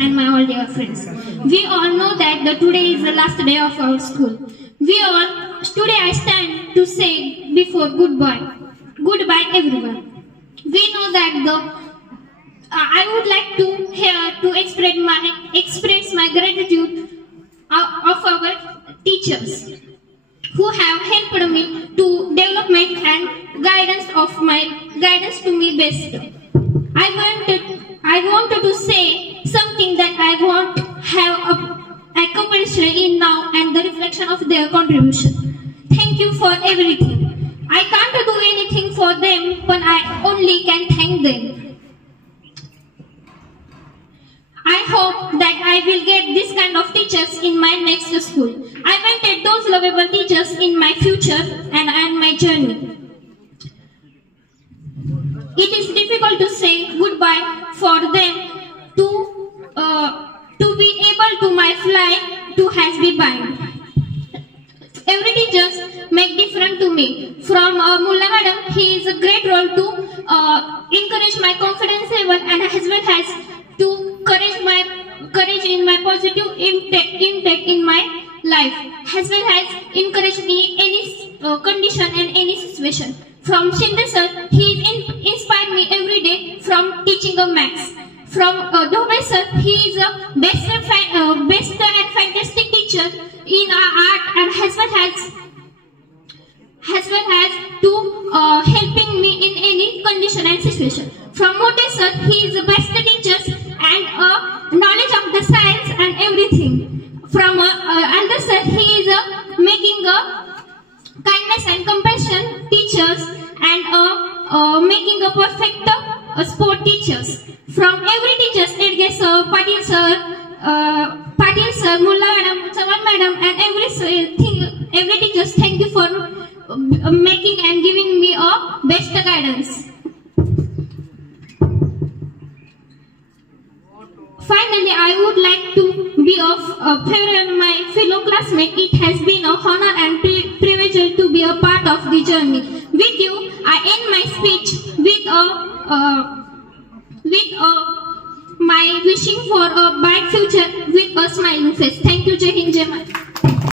and my all dear friends. We all know that today is the last day of our school. Today I stand to say before goodbye everyone. We know that I would like to express my gratitude of our teachers who have helped me to development and guidance to me best. I wanted to say something that I want have accomplished in now and the reflection of their contribution. Thank you for everything. I can't do anything for them, but I only can thank them. I hope that I will get this kind of teachers in my next school. I wanted those lovable teachers in my future and my journey. It is difficult to say goodbye for them to be able to my fly to has been bind. Every teacher make different to me. From Mulla Madam, he is a great role to encourage my confidence level and as well as to courage in my positive impact in my life, as well as encourage me in any condition and any situation. From Shinde sir, he inspired me every day from teaching a maths. From Dove sir, he is a best and fantastic teacher in art and as well as to helping me in any condition and situation. From Mote sir, he is the best teacher and knowledge of the science and everything. From Alder sir, he is making kindness and compassion teachers and making a perfect sport teachers. From every teachers, Edge sir, Patil sir, Mulla Madam, Chavan Madam, and every teachers, thank you for making and giving me a best guidance. Finally, I would like to be of favor my fellow classmates. It has been an honor and privilege to be a part of the journey. With you, I end my speech with my wishing for a bright future with a smiling face. Thank you, Jai Hind, Jai Mata.